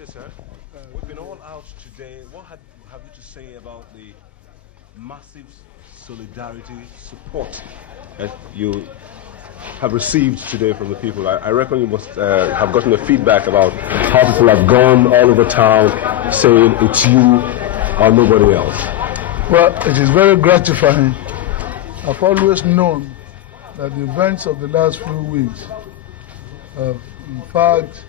day, sir. We've been all out today. What have you to say about the massive solidarity support that you have received today from the people? I reckon you must have gotten the feedback about how people have gone all over town saying it's you or nobody else. Well, it is very gratifying. I've always known that the events of the last few weeks have, in fact,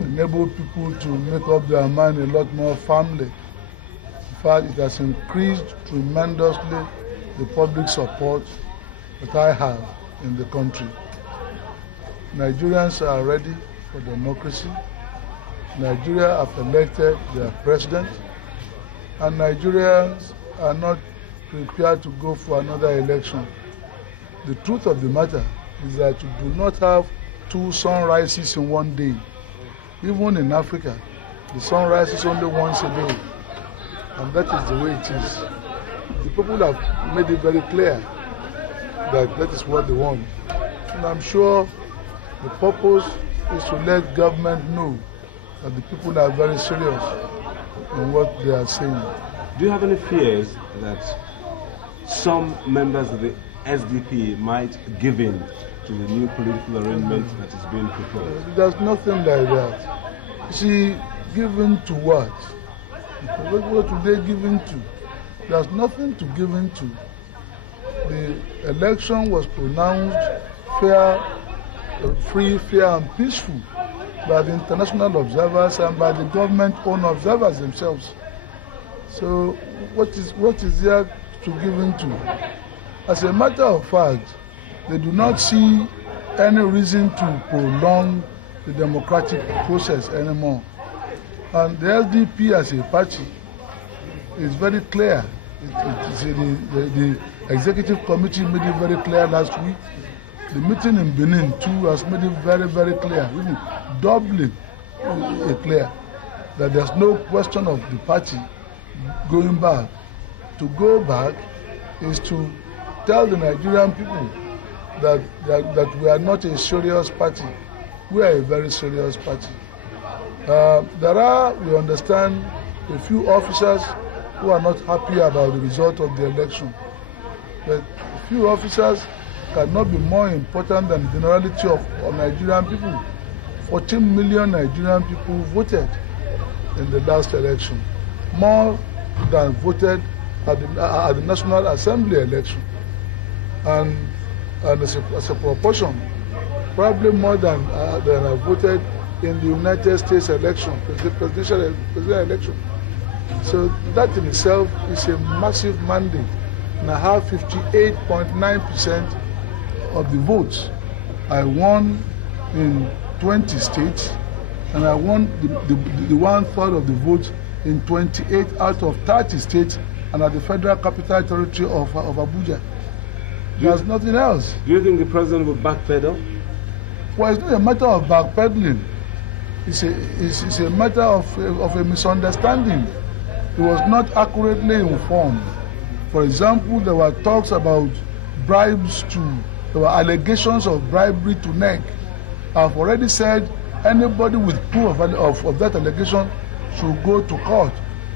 enabled people to make up their mind a lot more firmly. In fact, it has increased tremendously the public support that I have in the country. Nigerians are ready for democracy. Nigeria have elected their president, and Nigerians are not prepared to go for another election. The truth of the matter is that you do not have two sunrises in one day. Even in Africa, the sun rises only once a day, and that is the way it is. The people have made it very clear that that is what they want, and I'm sure the purpose is to let government know that the people are very serious in what they are saying. Do you have any fears that some members of the SDP might give in to the new political arrangement that is being proposed? There's nothing like that. See, given to what? What would they give in to? There's nothing to give in to. The election was pronounced fair, free, fair and peaceful by the international observers and by the government-owned observers themselves. So what is there to give in to? As a matter of fact, they do not see any reason to prolong the democratic process anymore. And the SDP as a party is very clear. The executive committee made it very clear last week. The meeting in Benin too has made it very, very clear, even doubly clear, that there's no question of the party going back. To go back is to tell the Nigerian people that we are not a serious party. We are a very serious party. There are, we understand, a few officers who are not happy about the result of the election. But a few officers cannot be more important than the generality of Nigerian people. 14 million Nigerian people voted in the last election, more than voted at the National Assembly election. And as a proportion, probably more than have voted in the United States election, presidential election. So that in itself is a massive mandate. And I have 58.9% of the votes. I won in 20 states, and I won the 1/3 of the votes in 28 out of 30 states and at the Federal Capital Territory of Abuja. There's nothing else. Do you think the president will backpedal? Well, it's not a matter of backpedaling. It's a matter of a misunderstanding. He was not accurately informed. For example, there were talks about bribes there were allegations of bribery to NEC. I've already said anybody with proof of that allegation should go to court.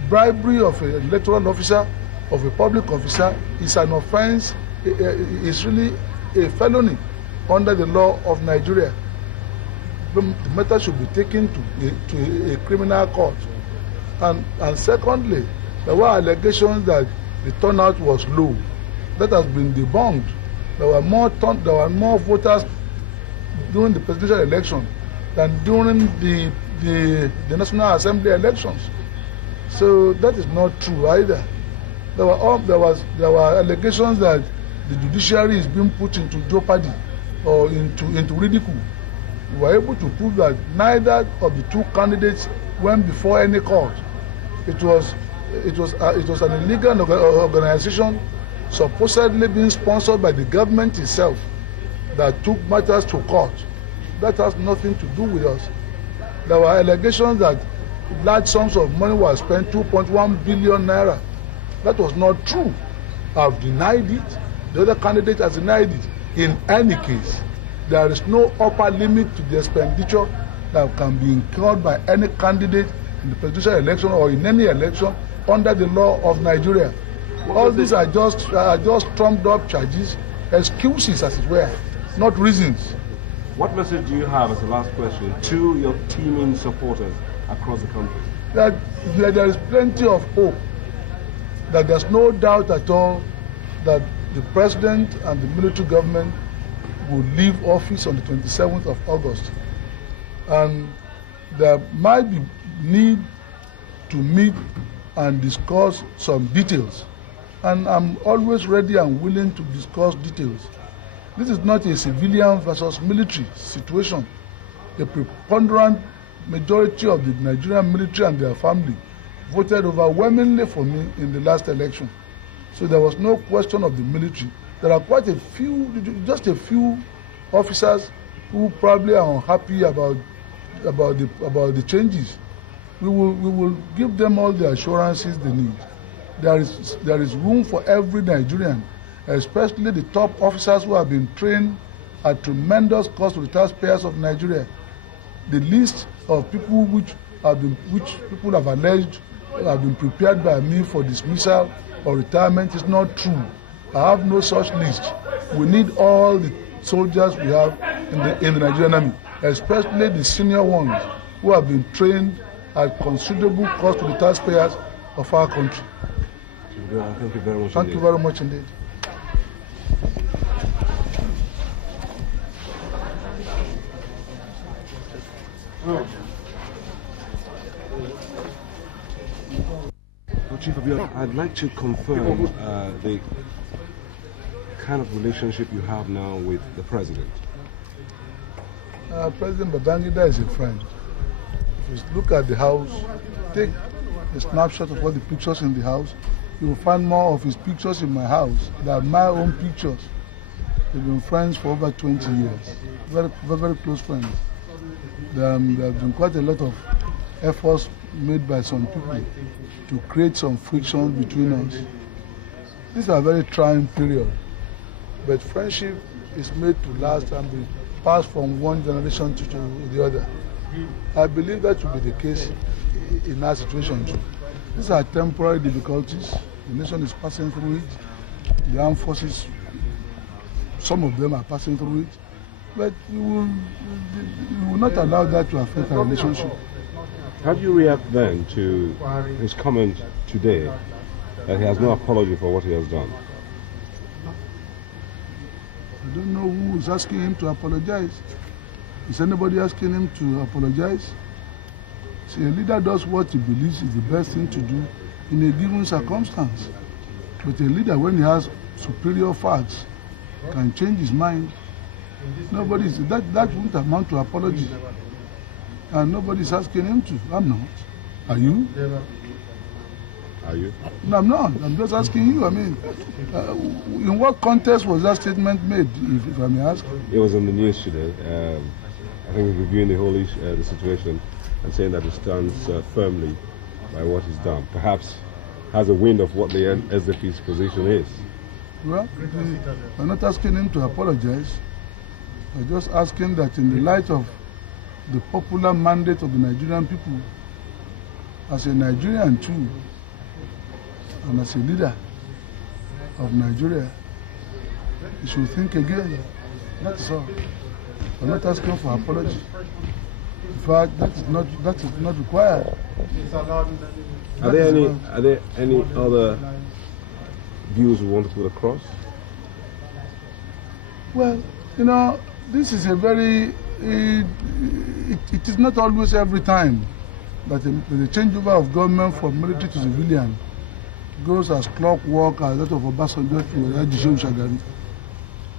Bribery of an electoral officer, of a public officer, is an offense, is really a felony under the law of Nigeria. The matter should be taken to a criminal court. And secondly, there were allegations that the turnout was low. That has been debunked. There were more voters during the presidential election than during the National Assembly elections. So that is not true either. There were allegations that the judiciary is being put into jeopardy or into ridicule. We were able to prove that neither of the two candidates went before any court. It was an illegal organization supposedly being sponsored by the government itself that took matters to court. That has nothing to do with us. There were allegations that large sums of money were spent, 2.1 billion naira. That was not true. I've denied it. The other candidate has denied it. In any case, there is no upper limit to the expenditure that can be incurred by any candidate in the presidential election or in any election under the law of Nigeria. All these are just trumped up charges, excuses as it were, not reasons. What message do you have, as the last question, to your teeming supporters across the country? That there is plenty of hope, that there's no doubt at all that the president and the military government will leave office on the 27th of August. And there might be need to meet and discuss some details. And I'm always ready and willing to discuss details. This is not a civilian versus military situation. The preponderant majority of the Nigerian military and their family voted overwhelmingly for me in the last election. So there was no question of the military. There are quite a few, just a few officers who probably are unhappy about the changes. We will give them all the assurances they need. There is room for every Nigerian, especially the top officers who have been trained at tremendous cost to the taxpayers of Nigeria. The list of people which people have alleged have been prepared by me for dismissal or retirement is not true. I have no such list. We need all the soldiers we have in the Nigerian army, especially the senior ones who have been trained at considerable cost to the taxpayers of our country. Thank you very much. Thank you very much indeed. Chief Abiola, I'd like to confirm the kind of relationship you have now with the president. President Babangida is a friend. If you look at the house, take a snapshot of all the pictures in the house, you will find more of his pictures in my house than my own pictures. We've been friends for over 20 years. Very, very close friends. There have been quite a lot of efforts made by some people to create some friction between us. These are very trying period, but friendship is made to last and be passed from one generation to the other. I believe that will be the case in our situation too. These are temporary difficulties. The nation is passing through it. The armed forces, some of them are passing through it, but we will not allow that to affect our relationship. How do you react then to his comment today that he has no apology for what he has done? I don't know who is asking him to apologize. Is anybody asking him to apologize? See, a leader does what he believes is the best thing to do in a given circumstance. But a leader, when he has superior facts, can change his mind. That won't amount to apology. And nobody's asking him to. I'm not. Are you? Are you? No, I'm not. I'm just asking you. I mean, in what context was that statement made, if I may ask? It was in the news today. I think reviewing the whole the situation and saying that he stands firmly by what he's done. Perhaps has a wind of what the SDP's position is. Well, I'm not asking him to apologize. I'm just asking that in the light of the popular mandate of the Nigerian people, as a Nigerian too, and as a leader of Nigeria, you should think again. That's all. I'm not asking for apology. In fact, that is not required. Are there any other views you want to put across? Well, you know, this is a very it is not always every time that the changeover of government from military to civilian goes as clockwork as that of Obasanjo to Ajishem Shagari.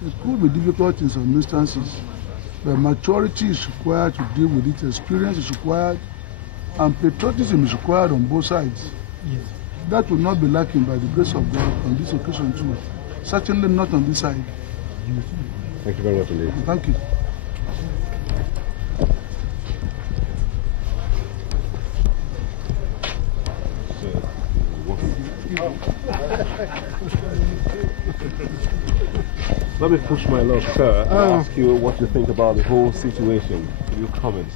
It could be difficult in some instances, but maturity is required to deal with it, experience is required, and patriotism is required on both sides. Yes. That will not be lacking by the grace of God on this occasion too. Certainly not on this side. Thank you very much indeed. Thank you. Let me push my luck, sir, and ask you what you think about the whole situation. Your comments.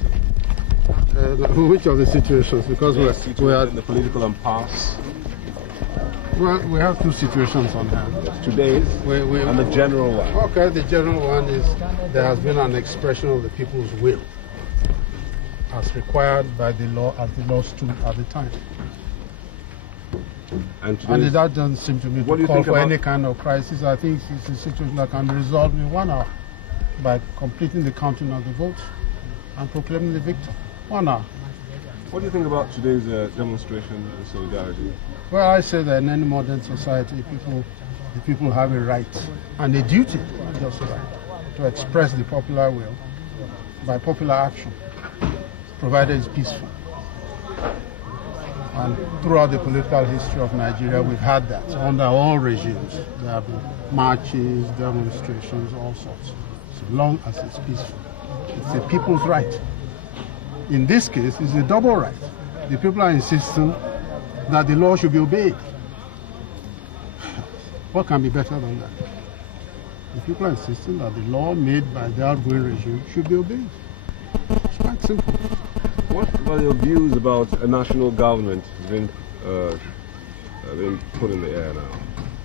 Which of the situations? Because we are in the political impasse. Well, we have two situations on hand. Today's and the general one. Okay, the general one is there has been an expression of the people's will as required by the law as the law stood at the time. And that doesn't seem to me to call for any kind of crisis. I think it's a situation that can be resolved in 1 hour by completing the counting of the votes and proclaiming the victor. 1 hour. What do you think about today's demonstration of solidarity? Well, I say that in any modern society, the people have a right and a duty, not just a right, to express the popular will by popular action, provided it's peaceful. And throughout the political history of Nigeria, we've had that under all regimes. There have been marches, demonstrations, all sorts, so long as it's peaceful. It's a people's right. In this case, it's a double right. The people are insisting that the law should be obeyed. What can be better than that? The people are insisting that the law made by the outgoing regime should be obeyed. It's quite simple. What are your views about a national government being put in the air now?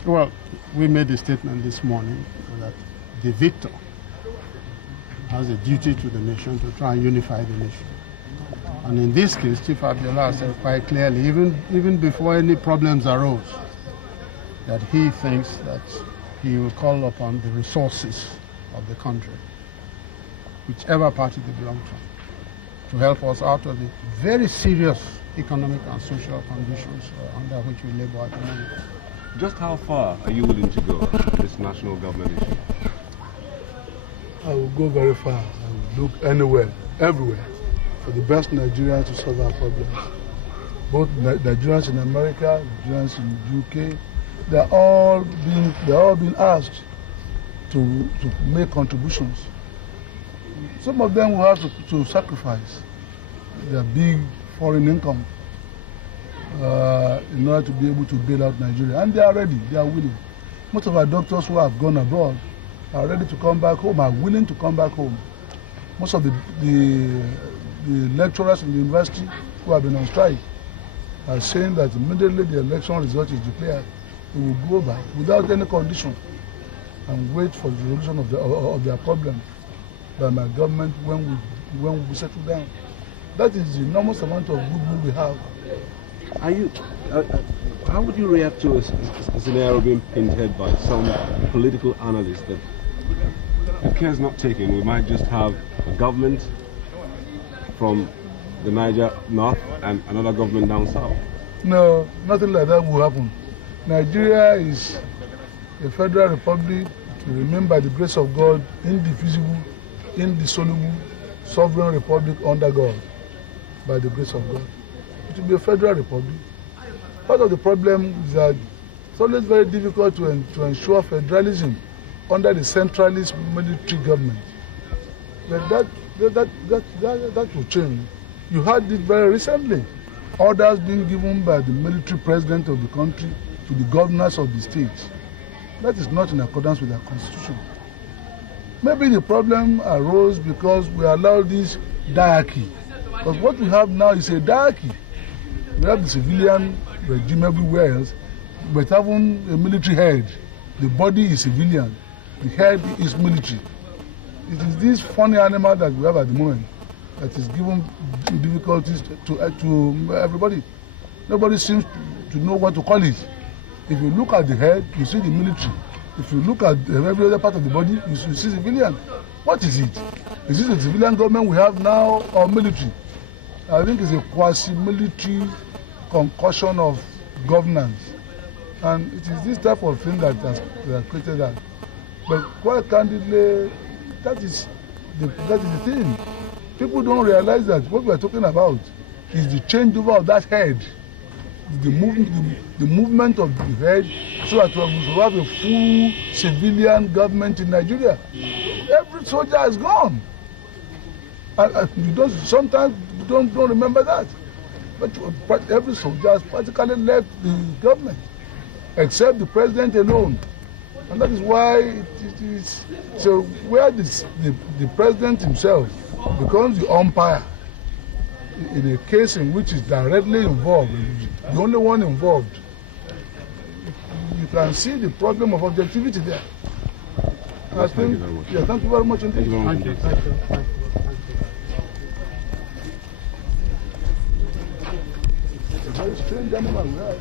Well, we made a statement this morning that the victor has a duty to the nation to try and unify the nation. And in this case, Chief Abiola said quite clearly, even before any problems arose, that he thinks that he will call upon the resources of the country, whichever party they belong to help us out of the very serious economic and social conditions under which we labor at the moment. Just how far are you willing to go on this national government issue? I will go very far. I will look anywhere, everywhere, for the best Nigerians to solve our problems. Both Nigerians in America, Nigerians in the UK, they're all being asked to make contributions. Some of them will have to sacrifice their big foreign income in order to be able to bail out Nigeria. And they are ready, they are willing. Most of our doctors who have gone abroad are ready to come back home, are willing to come back home. Most of the lecturers in the university who have been on strike are saying that immediately the election result is declared, they will go back without any condition and wait for the resolution of their problem by my government when we settle down. That is the enormous amount of goodwill we have. How would you react to a scenario being painted by some political analysts that if care is not taken, we might just have a government from the Niger north and another government down south? No, nothing like that will happen. Nigeria is a federal republic to remain by the grace of God, indivisible, indissoluble, sovereign republic under God, by the grace of God. It will be a federal republic. Part of the problem is that it's always very difficult to ensure federalism under the centralist military government. But that will change. You heard it very recently. Orders being given by the military president of the country to the governors of the states. That is not in accordance with our constitution. Maybe the problem arose because we allowed this diarchy. Because what we have now is a diarchy. We have the civilian regime everywhere else, but having a military head. The body is civilian, the head is military. It is this funny animal that we have at the moment that is giving difficulties to everybody. Nobody seems to know what to call it. If you look at the head, you see the military. If you look at every other part of the body, you see civilian. What is it? Is it a civilian government we have now or military? I think it's a quasi-military concussion of governance. And it is this type of thing that has created that. But quite candidly, that is the thing. People don't realize that what we are talking about is the changeover of that head, the movement of the head, so that we will have a full civilian government in Nigeria. Every soldier is gone. And sometimes you don't remember that. But every soldier has practically left the government, except the president alone. And that is why it is so where the president himself becomes the umpire in a case in which is directly involved, the only one involved, you can see the problem of objectivity there. I think, you very much. Yeah, thank you very much indeed. Thank you. Thank you. Thank you. A very strange animal, right?